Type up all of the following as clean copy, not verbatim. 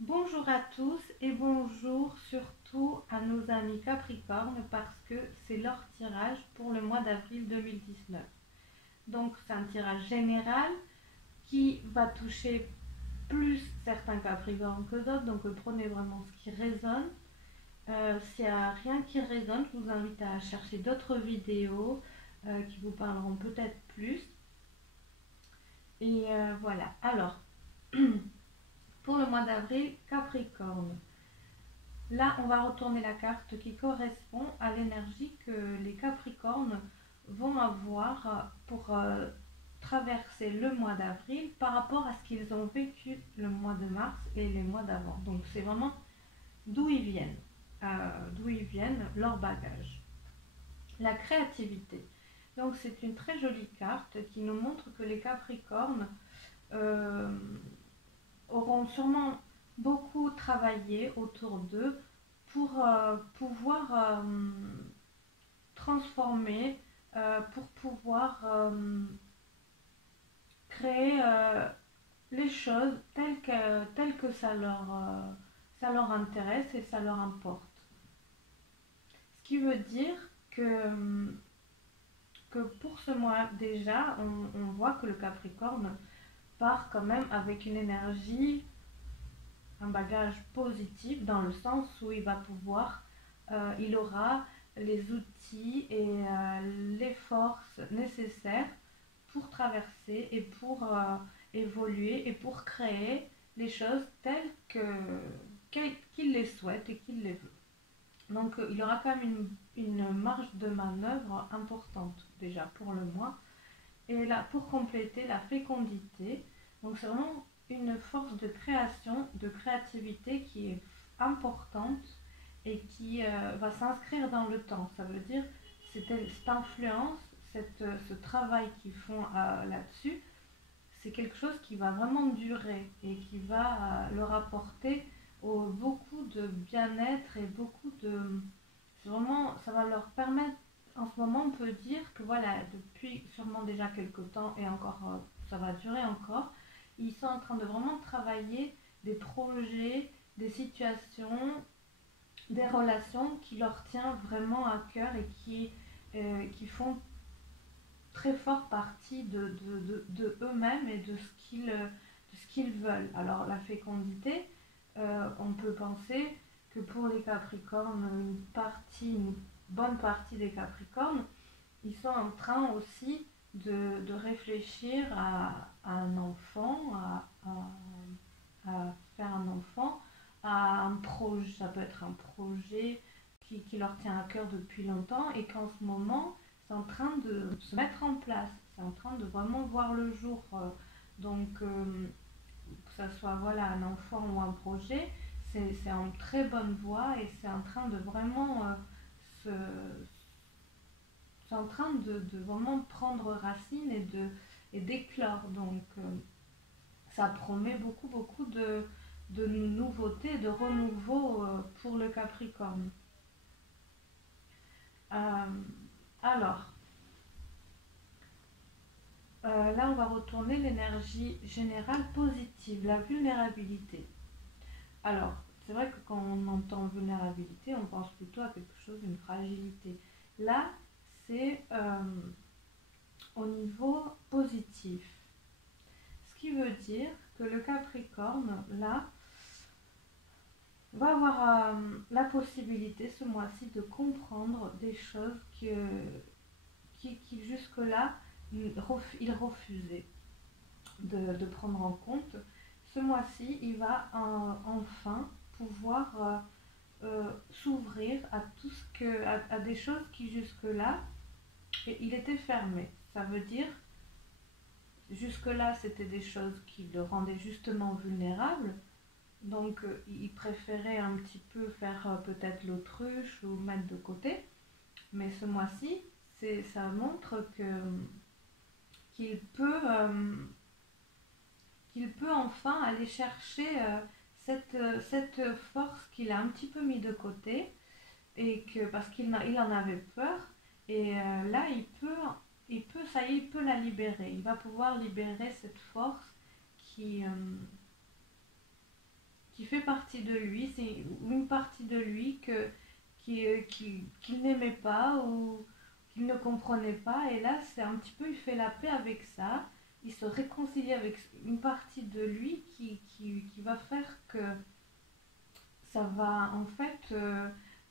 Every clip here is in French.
Bonjour à tous et bonjour surtout à nos amis Capricorne parce que c'est leur tirage pour le mois d'avril 2019. Donc c'est un tirage général qui va toucher plus certains Capricornes que d'autres, donc prenez vraiment ce qui résonne. S'il n'y a rien qui résonne, je vous invite à chercher d'autres vidéos qui vous parleront peut-être plus. Et voilà, alors pour le mois d'avril, Capricorne. Là, on va retourner la carte qui correspond à l'énergie que les Capricornes vont avoir pour traverser le mois d'avril par rapport à ce qu'ils ont vécu le mois de mars et les mois d'avant. Donc, c'est vraiment d'où ils viennent, leur bagage. La créativité. Donc, c'est une très jolie carte qui nous montre que les Capricornes euh, auront sûrement beaucoup travaillé autour d'eux pour pouvoir transformer, pour pouvoir créer les choses telles que ça leur intéresse et ça leur importe. Ce qui veut dire que pour ce mois déjà, on voit que le Capricorne part quand même avec une énergie, un bagage positif dans le sens où il aura les outils et les forces nécessaires pour traverser et pour évoluer et pour créer les choses telles qu'il les souhaite et qu'il les veut. Donc il y aura quand même une marge de manœuvre importante déjà pour le mois. Et là, pour compléter, la fécondité. Donc c'est vraiment une force de création, de créativité qui est importante et qui va s'inscrire dans le temps. Ça veut dire cette influence, ce travail qu'ils font là-dessus, c'est quelque chose qui va vraiment durer et qui va leur apporter beaucoup de bien-être et beaucoup de... Vraiment, ça va leur permettre, en ce moment, on peut dire que voilà, depuis sûrement déjà quelques temps et encore, ça va durer encore, ils sont en train de vraiment travailler des projets, des situations, des relations qui leur tiennent vraiment à cœur et qui font très fort partie de eux-mêmes et de ce qu'ils veulent. Alors la fécondité, on peut penser que pour les Capricornes, une bonne partie des Capricornes, ils sont en train aussi de réfléchir à un enfant, à faire un enfant, à un projet, ça peut être un projet qui leur tient à cœur depuis longtemps et qu'en ce moment, c'est en train de se mettre en place, c'est en train de vraiment voir le jour. Donc, que ce soit voilà, un enfant ou un projet, c'est en très bonne voie et c'est en train de vraiment se, c'est en train de vraiment prendre racine et d'éclore. Donc, ça promet beaucoup de nouveautés, de renouveau pour le Capricorne. Euh, alors, là, on va retourner l'énergie générale positive, la vulnérabilité. Alors, c'est vrai que quand on entend vulnérabilité, on pense plutôt à quelque chose d'une fragilité. Là, c'est au niveau positif. Ce qui veut dire que le Capricorne, là, va avoir la possibilité ce mois-ci de comprendre des choses qui jusque-là, il refusait de prendre en compte. Ce mois-ci, il va enfin pouvoir s'ouvrir à tout ce que, à des choses qui jusque-là, il était fermé. Ça veut dire, jusque-là, c'était des choses qui le rendaient justement vulnérable. Donc, il préférait un petit peu faire peut-être l'autruche ou mettre de côté. Mais ce mois-ci, ça montre qu'il peut, qu'il peut enfin aller chercher cette force qu'il a un petit peu mis de côté et que parce il en avait peur et là ça y est, il peut la libérer. Il va pouvoir libérer cette force qui qui fait partie de lui, c'est une partie de lui qu'il n'aimait pas ou qu'il ne comprenait pas. Et là, c'est un petit peu, il fait la paix avec ça. Il se réconcilie avec une partie de lui qui va faire que ça va en fait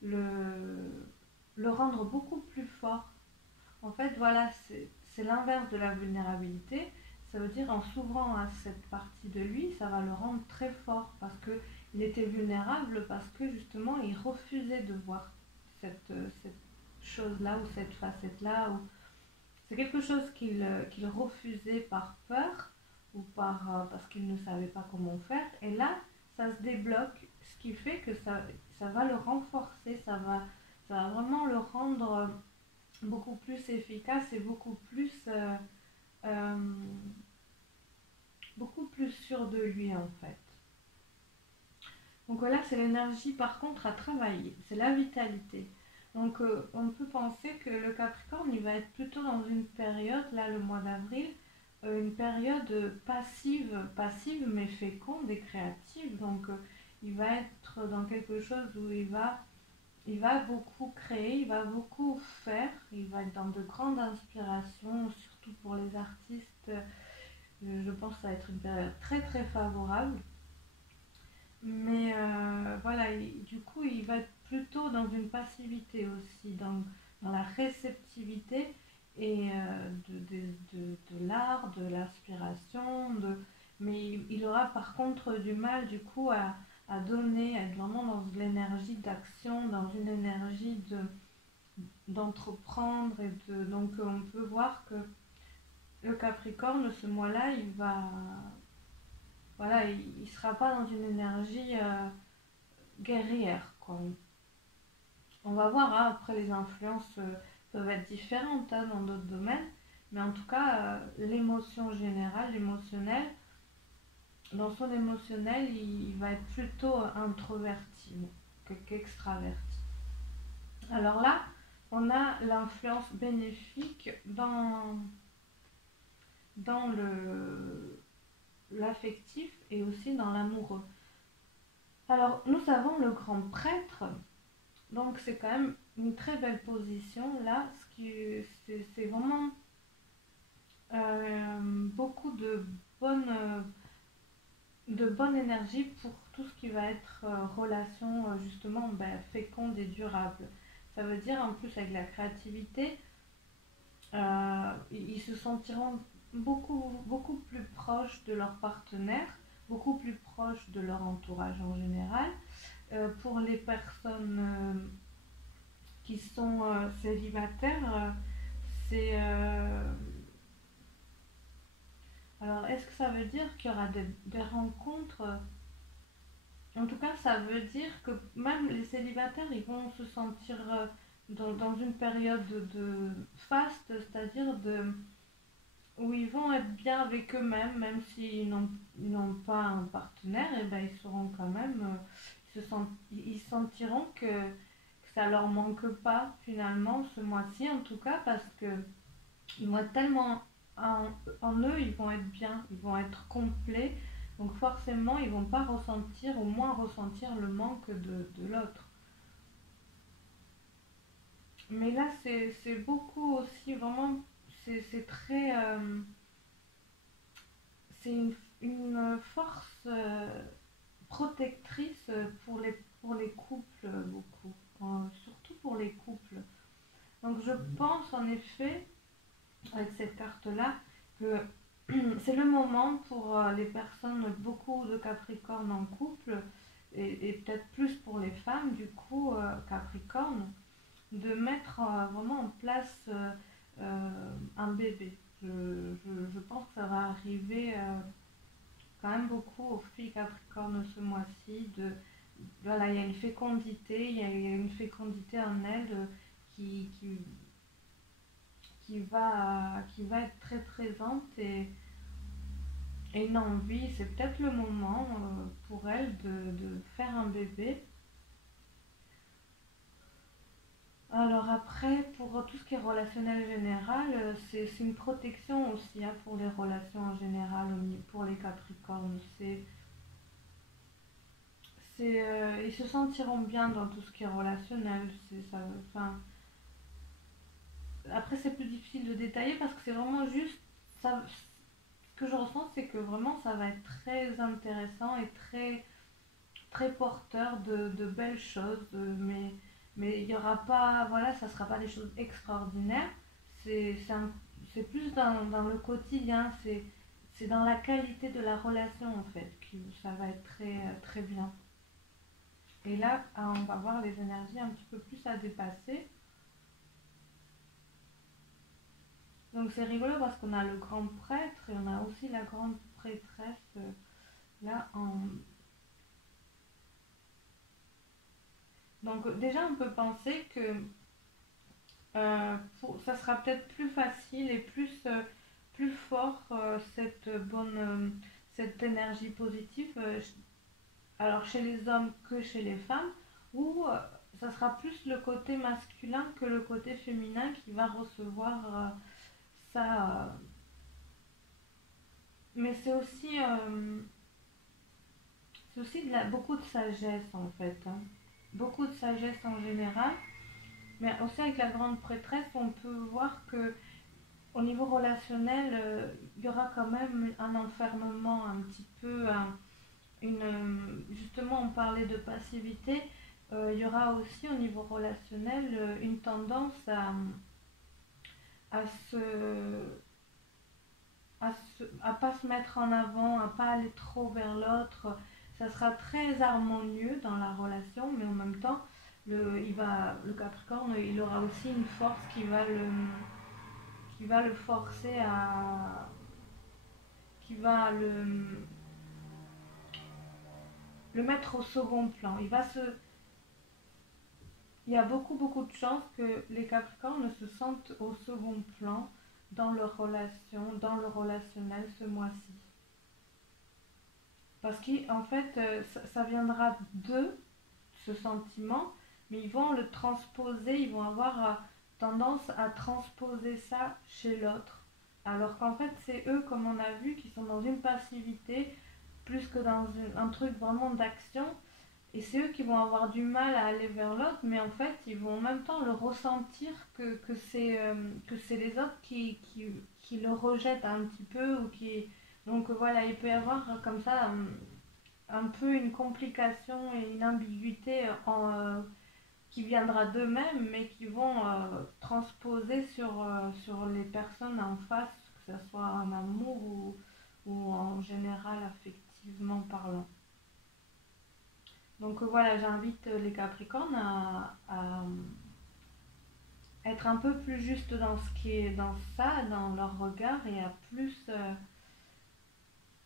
le rendre beaucoup plus fort. En fait, voilà, c'est l'inverse de la vulnérabilité. Ça veut dire en s'ouvrant à cette partie de lui, ça va le rendre très fort parce que il était vulnérable, parce que justement il refusait de voir cette chose-là ou cette facette-là. C'est quelque chose qu'il refusait par peur ou parce qu'il ne savait pas comment faire. Et là, ça se débloque, ce qui fait que ça va le renforcer, ça va vraiment le rendre beaucoup plus efficace et euh, beaucoup plus sûr de lui en fait. Donc voilà, c'est l'énergie par contre à travailler, c'est la vitalité. Donc on peut penser que le Capricorne, il va être plutôt dans une période, là le mois d'avril, une période passive mais féconde et créative. Donc il va être dans quelque chose où il va beaucoup créer, il va beaucoup faire, il va être dans de grandes inspirations, surtout pour les artistes. Je pense que ça va être une période très très favorable. Mais voilà, du coup, il va être plutôt dans une passivité aussi, dans la réceptivité et de l'art, de l'aspiration. Mais il aura par contre du mal du coup à donner, à être vraiment dans l'énergie d'action, dans une énergie d'entreprendre. Donc on peut voir que le Capricorne, ce mois-là, voilà, il sera pas dans une énergie guerrière, quoi. On va voir, hein, après les influences peuvent être différentes hein, dans d'autres domaines, mais en tout cas, l'émotion générale, l'émotionnel, dans son émotionnel, il va être plutôt introverti qu'extraverti. Alors là, on a l'influence bénéfique dans l'affectif et aussi dans l'amoureux. Alors, nous avons le grand prêtre, donc c'est quand même une très belle position. Là, c'est vraiment beaucoup de bonne énergie pour tout ce qui va être relation justement féconde et durable. Ça veut dire en plus avec la créativité, ils se sentiront beaucoup plus proches de leur partenaire, beaucoup plus proches de leur entourage en général. Pour les personnes qui sont célibataires, c'est... alors, est-ce que ça veut dire qu'il y aura des rencontres? En tout cas, ça veut dire que même les célibataires, ils vont se sentir dans une période de faste, c'est-à-dire où ils vont être bien avec eux-mêmes, même s'ils n'ont pas un partenaire, et ben ils seront quand même, ils sentiront que ça leur manque pas finalement ce mois-ci, en tout cas, parce que ils vont être tellement en eux, ils vont être bien, ils vont être complets, donc forcément ils vont pas ressentir, au moins ressentir le manque de l'autre. Mais là c'est beaucoup aussi vraiment, c'est très c'est une force protectrice pour les couples beaucoup, surtout pour les couples. Donc je pense en effet, avec cette carte-là, que c'est le moment pour les personnes, beaucoup de Capricorne en couple, et peut-être plus pour les femmes, du coup, Capricorne, de mettre vraiment en place un bébé. Je pense que ça va arriver quand même beaucoup aux filles Capricorne ce mois-ci. Voilà, il y a une fécondité, il y a une fécondité en elles qui, qui, qui va être très présente et une envie. C'est peut-être le moment pour elles de faire un bébé. Alors après, pour tout ce qui est relationnel général, c'est une protection aussi hein, pour les relations en général, pour les Capricornes. ils se sentiront bien dans tout ce qui est relationnel. C'est ça, enfin, après, c'est plus difficile de détailler parce que c'est vraiment juste ça. Ce que je ressens, c'est que vraiment ça va être très intéressant et très, très porteur de belles choses. Mais il n'y aura pas, voilà, ça sera pas des choses extraordinaires. C'est c'est plus dans le quotidien, c'est dans la qualité de la relation en fait que ça va être très, très bien. Et là, on va voir les énergies un petit peu plus à dépasser. Donc c'est rigolo parce qu'on a le grand prêtre et on a aussi la grande prêtresse là en... Donc déjà on peut penser que ça sera peut-être plus facile et plus, plus fort cette énergie positive alors chez les hommes que chez les femmes ou ça sera plus le côté masculin que le côté féminin qui va recevoir ça. Mais c'est aussi beaucoup de sagesse en fait, hein. Beaucoup de sagesse en général, mais aussi avec la grande prêtresse, on peut voir que au niveau relationnel, il y aura quand même un enfermement un petit peu, justement on parlait de passivité, il y aura aussi au niveau relationnel une tendance à se à pas se mettre en avant, à pas aller trop vers l'autre. Ça sera très harmonieux dans la relation, mais en même temps, le Capricorne, il aura aussi une force qui va le forcer qui va le mettre au second plan. Il y a beaucoup de chances que les Capricornes se sentent au second plan dans leur relation, dans le relationnel ce mois-ci. Parce qu'en fait, ça viendra d'eux, ce sentiment, mais ils vont le transposer, ils vont avoir tendance à transposer ça chez l'autre. Alors qu'en fait, c'est eux, comme on a vu, qui sont dans une passivité plus que dans un truc vraiment d'action. Et c'est eux qui vont avoir du mal à aller vers l'autre, mais en fait, ils vont en même temps le ressentir que c'est les autres qui le rejettent un petit peu. Donc voilà, il peut y avoir comme ça un peu une complication et une ambiguïté qui viendra d'eux-mêmes, mais qui vont transposer sur les personnes en face, que ce soit en amour ou en général affectivement parlant. Donc voilà, j'invite les Capricornes à être un peu plus juste dans ce qui est dans ça, dans leur regard et à plus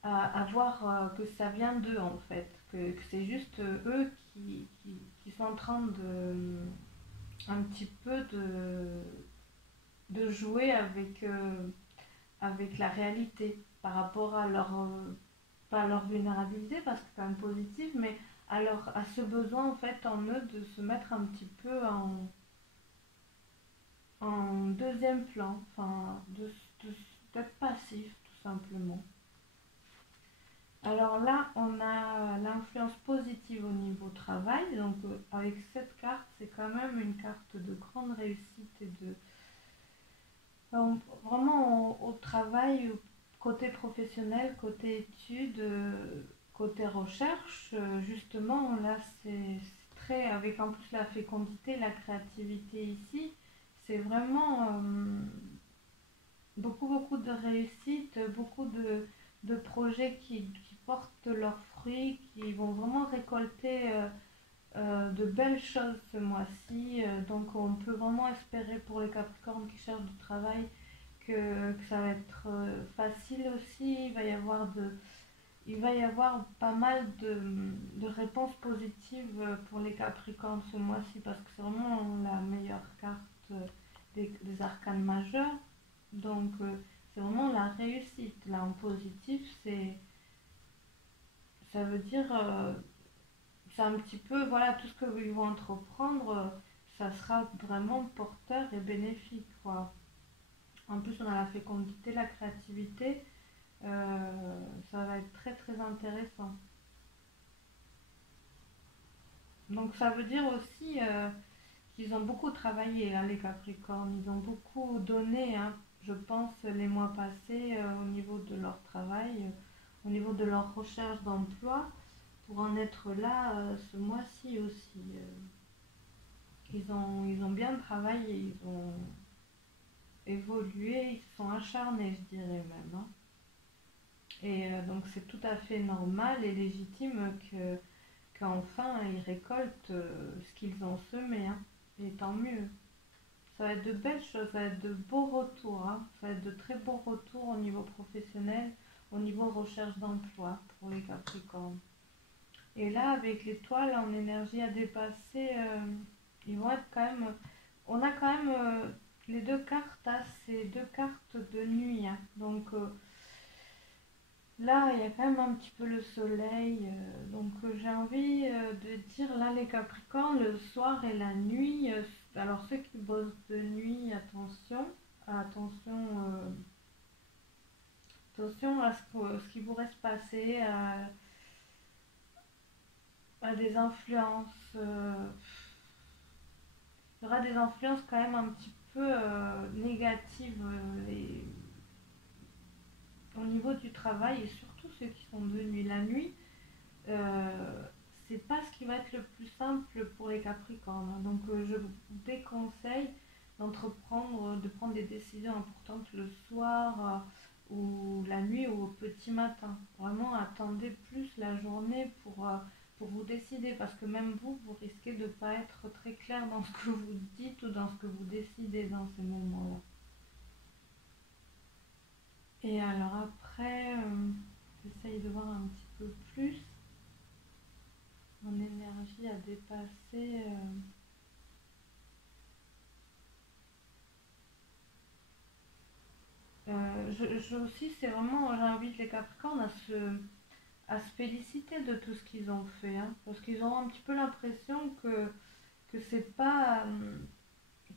à voir que ça vient d'eux en fait, que c'est juste eux qui sont en train de un petit peu de jouer avec la réalité par rapport à leur pas à leur vulnérabilité parce que c'est quand même positif, mais à ce besoin en fait en eux de se mettre un petit peu en deuxième plan, enfin d'être passif tout simplement. Alors là, on a l'influence positive au niveau travail. Donc avec cette carte, c'est quand même une carte de grande réussite et vraiment au travail, côté professionnel, côté études, côté recherche. Justement, là, c'est très avec en plus la fécondité, la créativité ici. C'est vraiment beaucoup de réussite, beaucoup de projets qui portent leurs fruits, qui vont vraiment récolter de belles choses ce mois-ci. Donc on peut vraiment espérer pour les Capricornes qui cherchent du travail que ça va être facile aussi. Il va y avoir pas mal de réponses positives pour les Capricornes ce mois-ci parce que c'est vraiment la meilleure carte des arcanes majeurs. Donc c'est vraiment la réussite. Là en positif, ça veut dire c'est un petit peu voilà tout ce qu'ils vont entreprendre, ça sera vraiment porteur et bénéfique quoi. En plus on a la fécondité, la créativité, ça va être très très intéressant. Donc ça veut dire aussi qu'ils ont beaucoup travaillé, là, les Capricornes. Ils ont beaucoup donné, hein, je pense, les mois passés au niveau de leur travail, au niveau de leur recherche d'emploi, pour en être là ce mois-ci aussi. Ils ont bien travaillé, ils ont évolué, ils se sont acharnés, je dirais même, hein. Et donc c'est tout à fait normal et légitime qu'enfin ils récoltent ce qu'ils ont semé, hein. Et tant mieux. Ça va être de belles choses, ça va être de beaux retours, hein. Ça va être de très beaux retours au niveau professionnel, au niveau recherche d'emploi pour les Capricornes. Et là, avec l'étoile en énergie à dépasser, ils vont être quand même. On a quand même les deux cartes, hein, c'est deux cartes de nuit, hein. Donc là, il y a quand même un petit peu le soleil. Donc j'ai envie de dire là, les Capricornes, le soir et la nuit. Alors ceux qui bossent de nuit, attention, attention, attention à ce qui pourrait se passer, à des influences. Il y aura des influences quand même un petit peu négatives au niveau du travail et surtout ceux qui sont de nuit. La nuit, euh, c'est pas ce qui va être le plus simple pour les Capricornes, hein. Donc je vous déconseille de prendre des décisions importantes le soir ou la nuit ou au petit matin. Vraiment, attendez plus la journée pour vous décider parce que même vous risquez de ne pas être très clair dans ce que vous dites ou dans ce que vous décidez dans ces moments-là. Et alors après, j'essaye de voir un petit peu plus mon énergie à dépasser. Aussi, c'est vraiment, j'invite les Capricornes à se féliciter de tout ce qu'ils ont fait, hein, parce qu'ils ont un petit peu l'impression que c'est pas,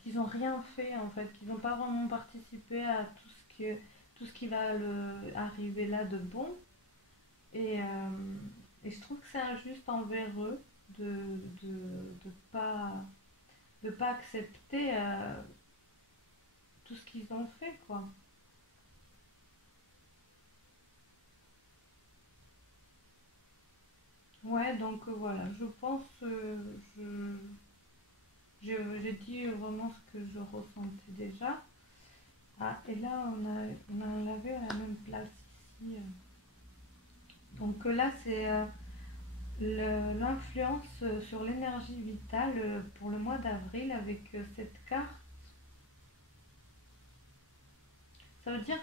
qu'ils n'ont rien fait en fait, qu'ils n'ont pas vraiment participé à tout ce qui va arriver là de bon. Et, euh, et je trouve que c'est injuste envers eux de de pas accepter tout ce qu'ils ont fait, quoi. Ouais, donc voilà, je pense, j'ai dit vraiment ce que je ressentais déjà. Ah, et là, on a lavé à la même place ici. Donc là, c'est l'influence sur l'énergie vitale pour le mois d'avril avec cette carte. Ça veut dire,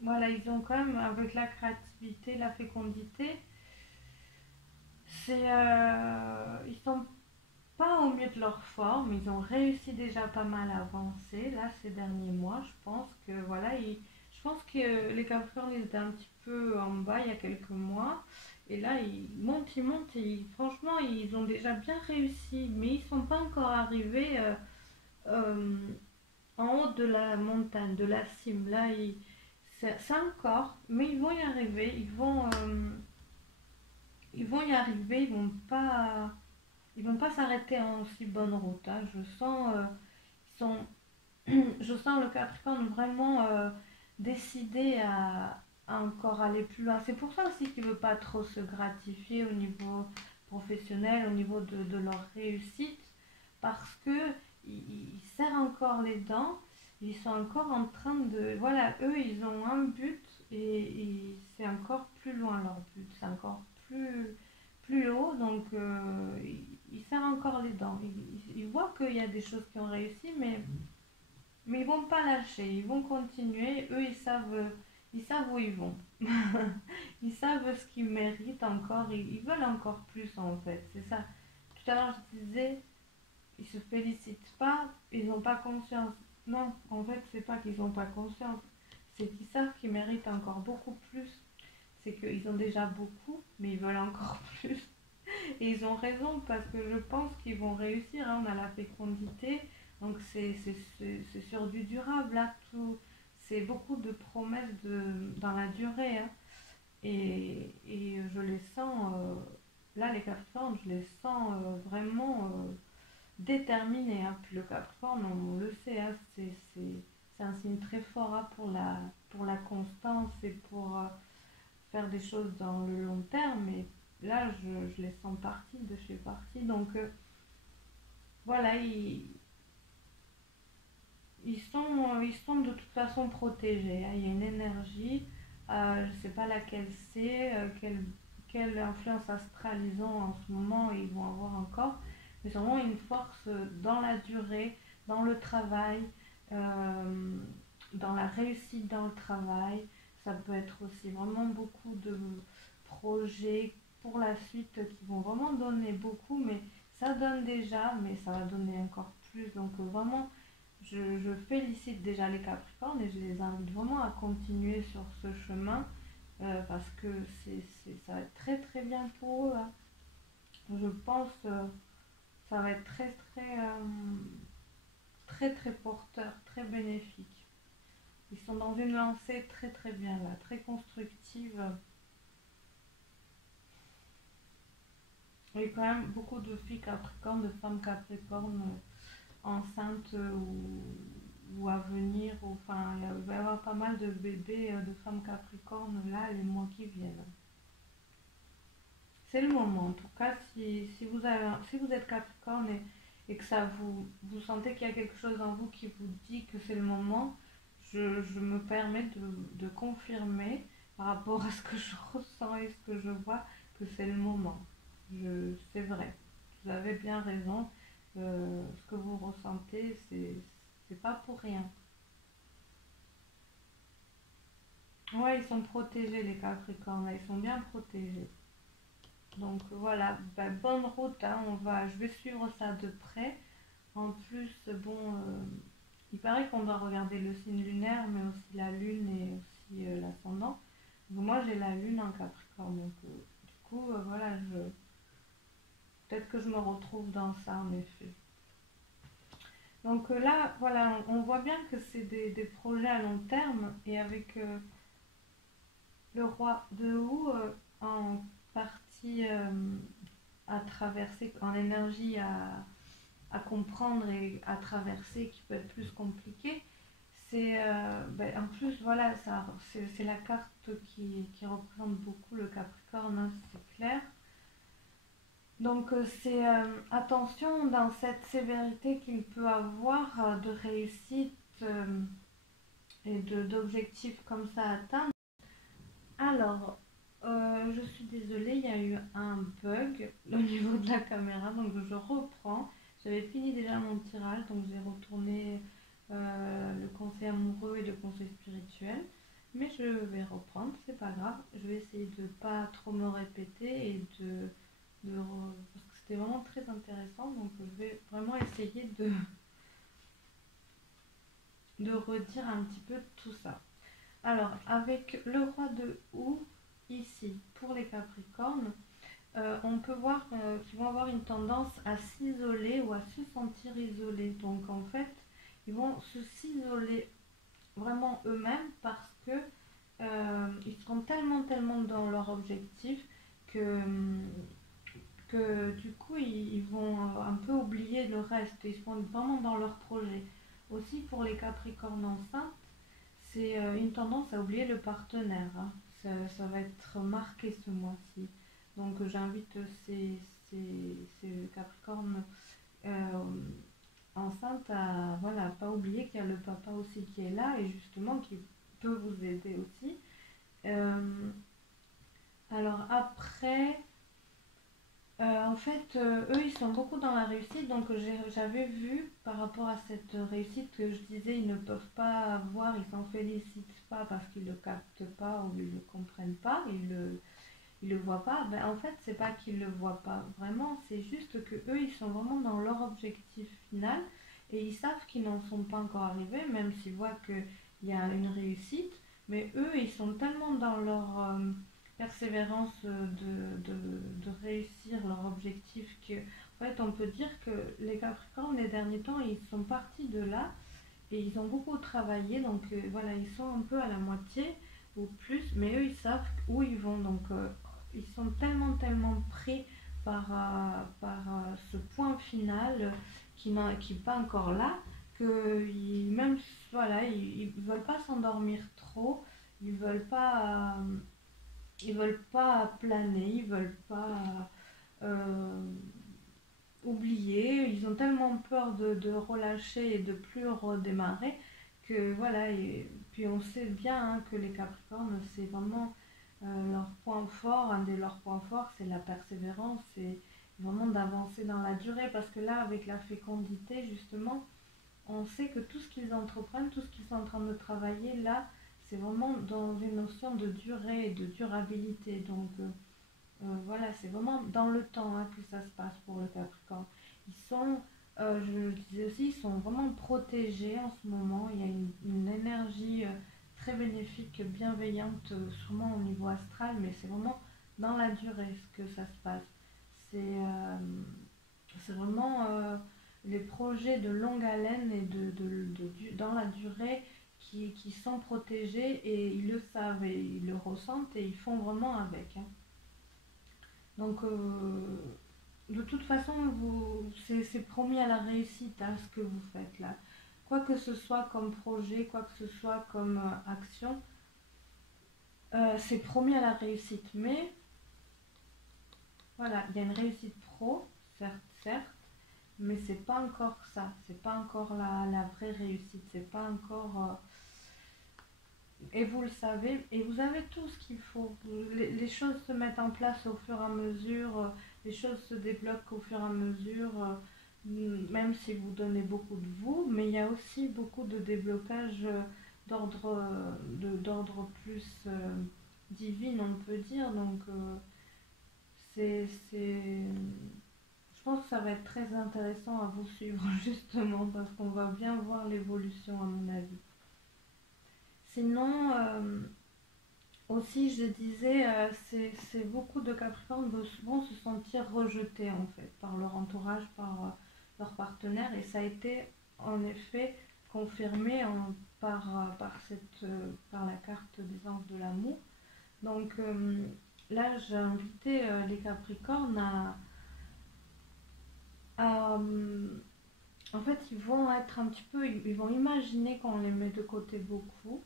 voilà, ils ont quand même, avec la créativité, la fécondité, ils sont pas au mieux de leur forme, ils ont réussi déjà pas mal à avancer là ces derniers mois. Je pense que voilà, je pense que les Capricornes ils étaient un petit peu en bas il y a quelques mois et là ils montent et franchement ils ont déjà bien réussi, mais ils sont pas encore arrivés euh, en haut de la montagne, de la cime. Là, c'est encore, mais ils vont y arriver, ils vont y arriver, ils vont pas s'arrêter en si bonne route, hein. Ils sont, je sens le Capricorne vraiment décidé à encore aller plus loin. C'est pour ça aussi qu'il veut pas trop se gratifier au niveau professionnel, au niveau de leur réussite, parce que ils serrent encore les dents, ils sont encore en train de, voilà, eux ils ont un but et c'est encore plus loin leur but, c'est encore plus haut, donc ils serrent encore les dents. Ils voient qu'il y a des choses qui ont réussi, mais ils vont pas lâcher, ils vont continuer. Eux, ils savent où ils vont. Ils savent ce qu'ils méritent encore, ils veulent encore plus en fait. C'est ça. Tout à l'heure, je disais, ils se félicitent pas, ils n'ont pas conscience. Non, en fait, c'est pas qu'ils n'ont pas conscience, c'est qu'ils savent qu'ils méritent encore beaucoup plus. C'est qu'ils ont déjà beaucoup, mais ils veulent encore plus. Et ils ont raison parce que je pense qu'ils vont réussir, hein. On a la fécondité, donc c'est sur du durable là, tout. C'est beaucoup de promesses dans la durée, hein. Et je les sens. là, les Capricornes, je les sens vraiment déterminés, hein. Puis le Capricorne, on le sait, hein, c'est un signe très fort, hein, pour la constance et pour faire des choses dans le long terme. Et là, je les sens partie de chez partie. Donc voilà, ils sont de toute façon protégés, hein. Il y a une énergie, je ne sais pas laquelle c'est, quelle influence astrale ils ont en ce moment et ils vont avoir encore, mais c'est vraiment une force dans la durée, dans le travail, euh, dans la réussite dans le travail. Ça peut être aussi vraiment beaucoup de projets pour la suite qui vont vraiment donner beaucoup, mais ça donne déjà, mais ça va donner encore plus. Donc vraiment, je félicite déjà les Capricornes et je les invite vraiment à continuer sur ce chemin, parce que ça va être très très bien pour eux, hein. Je pense ça va être très très porteur, très bénéfique. Ils sont dans une lancée très très bien là, très constructive. Il y a quand même beaucoup de filles Capricornes, de femmes Capricornes enceintes ou à venir. Enfin, il va y avoir pas mal de bébés de femmes Capricornes là les mois qui viennent. C'est le moment. En tout cas, si vous êtes Capricorne et que vous sentez qu'il y a quelque chose en vous qui vous dit que c'est le moment, je me permets de confirmer par rapport à ce que je ressens et ce que je vois que c'est le moment. C'est vrai. Vous avez bien raison. Ce que vous ressentez, c'est pas pour rien. Ouais, ils sont protégés, les Capricornes. Ils sont bien protégés. Donc voilà, ben, bonne route, hein, je vais suivre ça de près. En plus, bon, il paraît qu'on doit regarder le signe lunaire, mais aussi la lune et aussi l'ascendant. Moi, j'ai la lune en Capricorne, donc du coup, voilà, peut-être que je me retrouve dans ça, en effet. Donc là, voilà, on voit bien que c'est des projets à long terme, et avec le roi de Houx en partie à traverser, en énergie à comprendre et à traverser, qui peut être plus compliqué. Ben, en plus, voilà, c'est la carte qui représente beaucoup le Capricorne, hein, c'est clair. Donc c'est attention dans cette sévérité qu'il peut avoir de réussite et d'objectifs comme ça à atteindre. Alors, je suis désolée, il y a eu un bug au niveau de la caméra, donc je reprends. J'avais fini déjà mon tirage, donc j'ai retourné le conseil amoureux et le conseil spirituel. Mais je vais reprendre, c'est pas grave. Je vais essayer de pas trop me répéter et parce que c'était vraiment très intéressant, donc je vais vraiment essayer de redire un petit peu tout ça. Alors, avec le roi de Houx, ici, pour les Capricornes, on peut voir qu'ils vont avoir une tendance à s'isoler ou à se sentir isolés. Donc, en fait, ils vont s'isoler vraiment eux-mêmes parce que ils seront tellement dans leur objectif que, que du coup, ils vont un peu oublier le reste. Ils seront vraiment dans leur projet. Aussi, pour les Capricornes enceintes, c'est une tendance à oublier le partenaire, hein. Ça va être marqué ce mois-ci. Donc j'invite ces Capricornes euh, enceintes à voilà, pas oublier qu'il y a le papa aussi qui est là et justement qui peut vous aider aussi. Euh, alors après, en fait, eux, ils sont beaucoup dans la réussite, donc j'avais vu par rapport à cette réussite que je disais, ils ne peuvent pas voir, ils s'en félicitent pas parce qu'ils ne le captent pas ou ils ne le comprennent pas, ils le voient pas. Ben, en fait, c'est pas qu'ils le voient pas vraiment, c'est juste que eux, ils sont vraiment dans leur objectif final et ils savent qu'ils n'en sont pas encore arrivés, même s'ils voient qu'il y a une réussite, mais eux, ils sont tellement dans leur persévérance de réussir leur objectif que, en fait, on peut dire que les Capricornes, les derniers temps, ils sont partis de là et ils ont beaucoup travaillé, donc voilà, ils sont un peu à la moitié ou plus, mais eux, ils savent où ils vont, donc ils sont tellement pris ce point final qui n'est pas encore là, que même, voilà, ils veulent pas s'endormir trop, ils veulent pas, ils veulent pas planer, ils veulent pas oublier, ils ont tellement peur de relâcher et de plus redémarrer que voilà, et puis on sait bien hein, que les Capricornes, c'est vraiment leur point fort, un de leurs points forts, c'est la persévérance, c'est vraiment d'avancer dans la durée, parce que là, avec la fécondité, justement, on sait que tout ce qu'ils entreprennent, tout ce qu'ils sont en train de travailler, là, c'est vraiment dans une notion de durée et de durabilité, donc voilà, c'est vraiment dans le temps hein, que ça se passe pour le Capricorne. Ils sont, je le disais aussi, ils sont vraiment protégés en ce moment. Il y a une énergie très bénéfique, bienveillante, sûrement au niveau astral, mais c'est vraiment dans la durée ce que ça se passe. C'est vraiment les projets de longue haleine et dans la durée qui sont protégés et ils le savent et ils le ressentent et ils font vraiment avec. Hein. Donc, de toute façon, c'est promis à la réussite hein, ce que vous faites là. Quoi que ce soit comme projet, quoi que ce soit comme action, c'est promis à la réussite. Mais voilà, il y a une réussite pro, certes, mais c'est pas encore ça. C'est pas encore la vraie réussite. C'est pas encore. Et vous le savez, et vous avez tout ce qu'il faut. Les choses se mettent en place au fur et à mesure, les choses se débloquent au fur et à mesure, même si vous donnez beaucoup de vous, mais il y a aussi beaucoup de déblocage d'ordre plus divin, on peut dire. Donc, je pense que ça va être très intéressant à vous suivre, justement, parce qu'on va bien voir l'évolution, à mon avis. Sinon, aussi, je disais, c'est beaucoup de Capricornes vont se sentir rejetés en fait par leur entourage, par leur partenaire, et ça a été en effet confirmé par la carte des anges de l'amour. Donc là, j'ai invité les Capricornes en fait, ils vont être un petit peu, ils vont imaginer qu'on les met de côté beaucoup.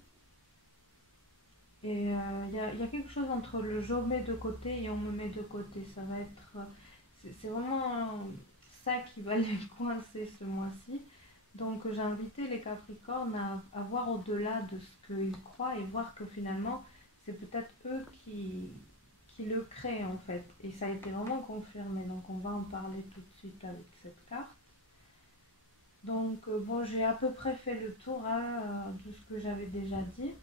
Et y a quelque chose entre le je mets de côté et on me met de côté. Ça va être. C'est vraiment ça qui va les coincer ce mois-ci. Donc j'ai invité les Capricornes à voir au-delà de ce qu'ils croient et voir que finalement c'est peut-être eux qui le créent en fait. Et ça a été vraiment confirmé. Donc on va en parler tout de suite avec cette carte. Donc bon, j'ai à peu près fait le tour hein, de ce que j'avais déjà dit.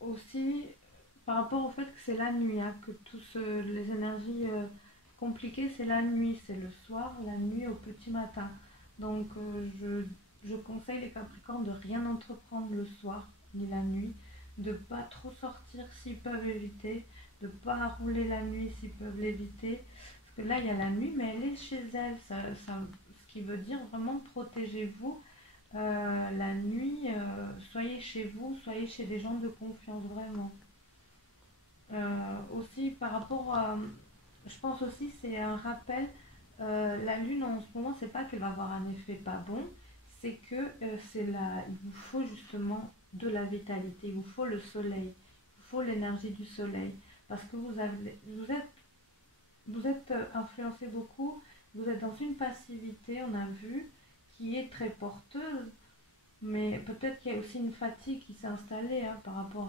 Aussi, par rapport au fait que c'est la nuit, hein, que toutes les énergies compliquées, c'est la nuit, c'est le soir, la nuit au petit matin. Donc, je conseille les Capricornes de rien entreprendre le soir ni la nuit, de pas trop sortir s'ils peuvent éviter, de pas rouler la nuit s'ils peuvent l'éviter. Parce que là, il y a la nuit, mais elle est chez elle, ce qui veut dire vraiment protégez-vous la nuit, soyez chez vous, soyez chez des gens de confiance, vraiment. Aussi, par rapport à. Je pense aussi c'est un rappel. La lune en ce moment, c'est pas qu'elle va avoir un effet pas bon, c'est que il vous faut justement de la vitalité, il vous faut le soleil, il vous faut l'énergie du soleil. Parce que vous êtes influencé beaucoup, vous êtes dans une passivité, on a vu, qui est très porteuse, mais peut-être qu'il y a aussi une fatigue qui s'est installée hein, par rapport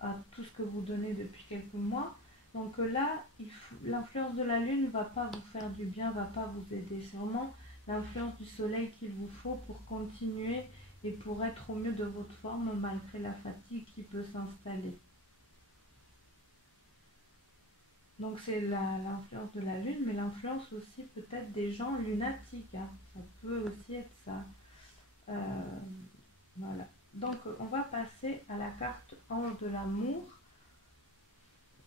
à tout ce que vous donnez depuis quelques mois. Donc là, l'influence de la lune ne va pas vous faire du bien, ne va pas vous aider. C'est vraiment l'influence du soleil qu'il vous faut pour continuer et pour être au mieux de votre forme malgré la fatigue qui peut s'installer. Donc c'est l'influence de la lune, mais l'influence aussi peut-être des gens lunatiques. Hein. Ça peut aussi être ça. Voilà. Donc on va passer à la carte ange de l'amour.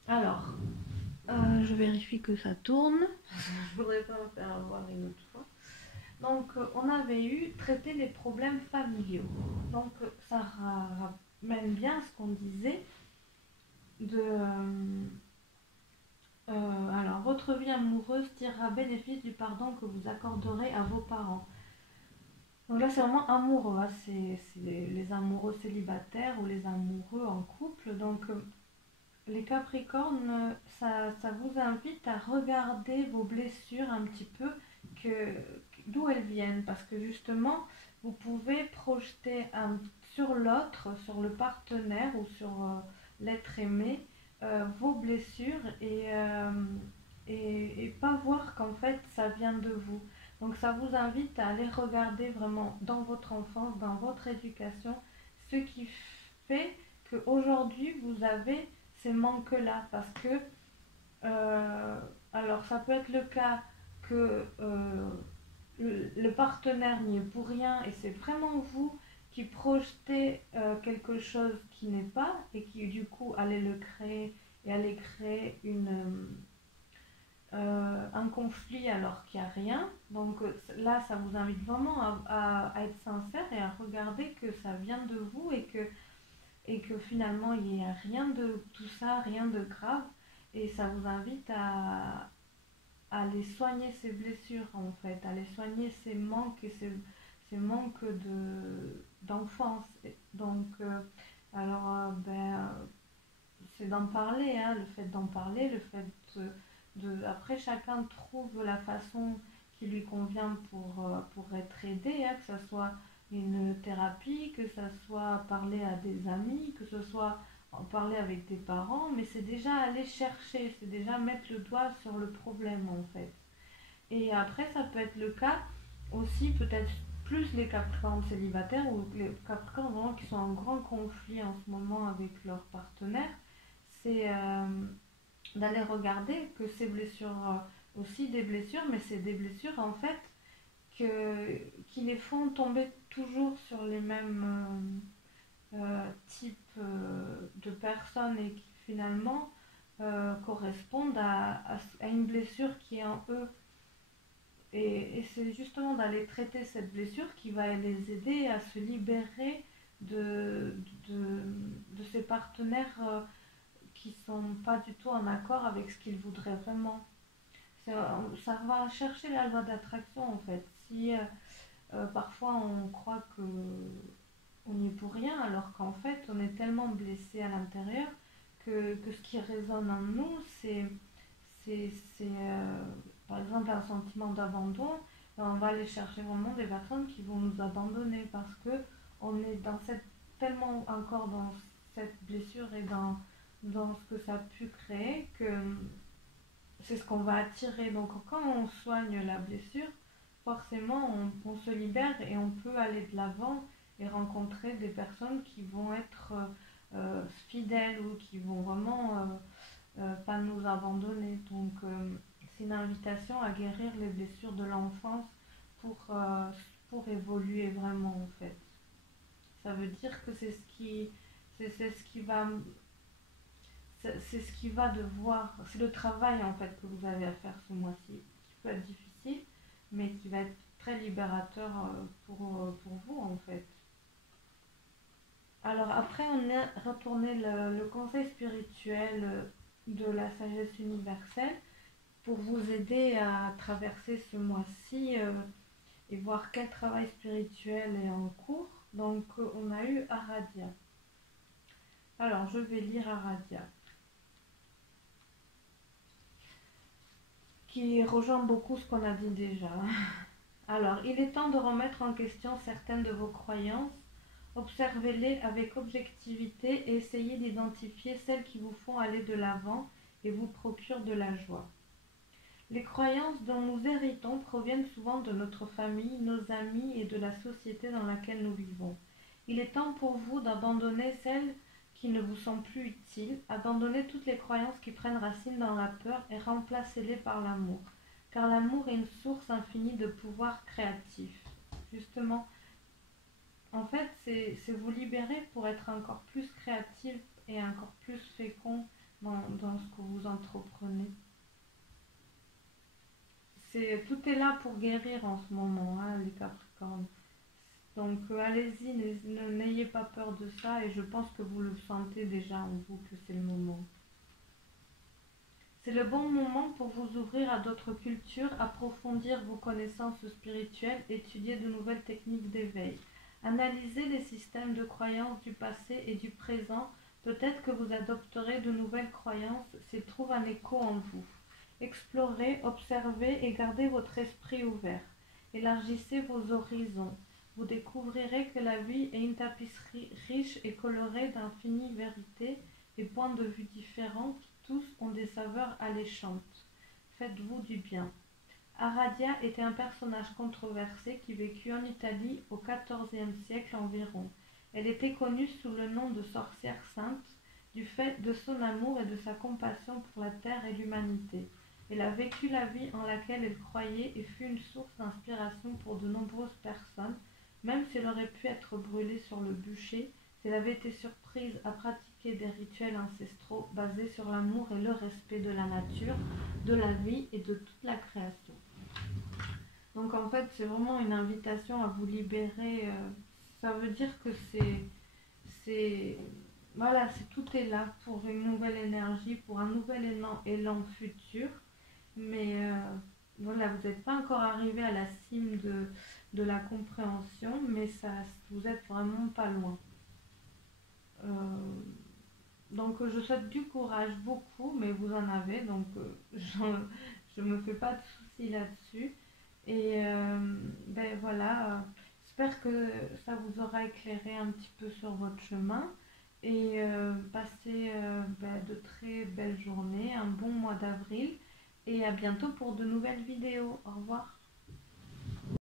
Alors, je vérifie que ça tourne. Je voudrais pas me faire avoir une autre fois. Donc on avait eu traiter les problèmes familiaux. Donc ça ramène bien à ce qu'on disait de votre vie amoureuse tirera bénéfice du pardon que vous accorderez à vos parents. Donc là, c'est vraiment amoureux, hein. C'est les amoureux célibataires ou les amoureux en couple. Donc, les Capricornes, ça vous invite à regarder vos blessures un petit peu, que, d'où elles viennent. Parce que justement, vous pouvez projeter sur l'autre, sur le partenaire ou sur l'être aimé, vos blessures et pas voir qu'en fait, ça vient de vous. Donc ça vous invite à aller regarder vraiment dans votre enfance, dans votre éducation, ce qui fait qu'aujourd'hui vous avez ces manques-là. Parce que, alors ça peut être le cas que le partenaire n'y est pour rien et c'est vraiment vous qui projetez quelque chose qui n'est pas et qui du coup allez le créer et allez créer un conflit alors qu'il n'y a rien. Donc là, ça vous invite vraiment à être sincère et à regarder que ça vient de vous et que finalement, il n'y a rien de tout ça, rien de grave. Et ça vous invite à aller soigner ces blessures, en fait, à aller soigner ces manques et ces manques d'enfance. Donc, c'est d'en parler, hein, le fait d'en parler, le fait après, chacun trouve la façon qui lui convient pour être aidé, hein, que ce soit une thérapie, que ce soit parler à des amis, que ce soit en parler avec des parents, mais c'est déjà aller chercher, c'est déjà mettre le doigt sur le problème en fait. Et après, ça peut être le cas aussi, peut-être plus les Capricornes célibataires ou les Capricornes vraiment qui sont en grand conflit en ce moment avec leur partenaire, c'est d'aller regarder que ces blessures, aussi des blessures, mais c'est des blessures en fait qui les font tomber toujours sur les mêmes types de personnes et qui finalement correspondent à une blessure qui est en eux. Et c'est justement d'aller traiter cette blessure qui va les aider à se libérer de ces partenaires qui sont pas du tout en accord avec ce qu'ils voudraient vraiment. Ça va chercher la loi d'attraction en fait. Si parfois on croit que on n'y est pour rien, alors qu'en fait on est tellement blessé à l'intérieur que ce qui résonne en nous, c'est par exemple un sentiment d'abandon. On va aller chercher vraiment des personnes qui vont nous abandonner parce que on est tellement encore dans cette blessure et dans ce que ça a pu créer que c'est ce qu'on va attirer. Donc quand on soigne la blessure, forcément on se libère et on peut aller de l'avant et rencontrer des personnes qui vont être fidèles ou qui vont vraiment pas nous abandonner. Donc c'est une invitation à guérir les blessures de l'enfance pour évoluer vraiment en fait. Ça veut dire que c'est ce qui va c'est ce qui va devoir, c'est le travail en fait que vous avez à faire ce mois-ci, qui peut être difficile, mais qui va être très libérateur pour vous en fait. Alors après, on a retourné le conseil spirituel de la sagesse universelle pour vous aider à traverser ce mois-ci et voir quel travail spirituel est en cours. Donc on a eu Aradia. Alors je vais lire Aradia, qui rejoint beaucoup ce qu'on a dit déjà. Alors, il est temps de remettre en question certaines de vos croyances. Observez-les avec objectivité et essayez d'identifier celles qui vous font aller de l'avant et vous procurent de la joie. Les croyances dont nous héritons proviennent souvent de notre famille, nos amis et de la société dans laquelle nous vivons. Il est temps pour vous d'abandonner celles qui ne vous sont plus utiles, abandonner toutes les croyances qui prennent racine dans la peur et remplacez-les par l'amour. Car l'amour est une source infinie de pouvoir créatif. Justement, en fait, c'est vous libérer pour être encore plus créatif et encore plus fécond dans ce que vous entreprenez. Tout est là pour guérir en ce moment, hein, les Capricornes. Donc allez-y, n'ayez pas peur de ça et je pense que vous le sentez déjà en vous que c'est le moment. C'est le bon moment pour vous ouvrir à d'autres cultures, approfondir vos connaissances spirituelles, étudier de nouvelles techniques d'éveil. Analysez les systèmes de croyances du passé et du présent. Peut-être que vous adopterez de nouvelles croyances s'ils trouvent un écho en vous. Explorez, observez et gardez votre esprit ouvert. Élargissez vos horizons. Vous découvrirez que la vie est une tapisserie riche et colorée d'infinies vérités et points de vue différents qui tous ont des saveurs alléchantes. Faites-vous du bien. Aradia était un personnage controversé qui vécut en Italie au XIVe siècle environ. Elle était connue sous le nom de sorcière sainte du fait de son amour et de sa compassion pour la terre et l'humanité. Elle a vécu la vie en laquelle elle croyait et fut une source d'inspiration pour de nombreuses personnes, même si elle aurait pu être brûlée sur le bûcher, si elle avait été surprise à pratiquer des rituels ancestraux basés sur l'amour et le respect de la nature, de la vie et de toute la création. Donc en fait, c'est vraiment une invitation à vous libérer. Ça veut dire que voilà, tout est là pour une nouvelle énergie, pour un nouvel élan futur. Mais voilà, vous n'êtes pas encore arrivé à la cime de la compréhension, mais vous êtes vraiment pas loin. Donc je souhaite du courage beaucoup, mais vous en avez, donc je me fais pas de soucis là-dessus. Et ben voilà, j'espère que ça vous aura éclairé un petit peu sur votre chemin. Et passez de très belles journées, un bon mois d'avril. Et à bientôt pour de nouvelles vidéos. Au revoir.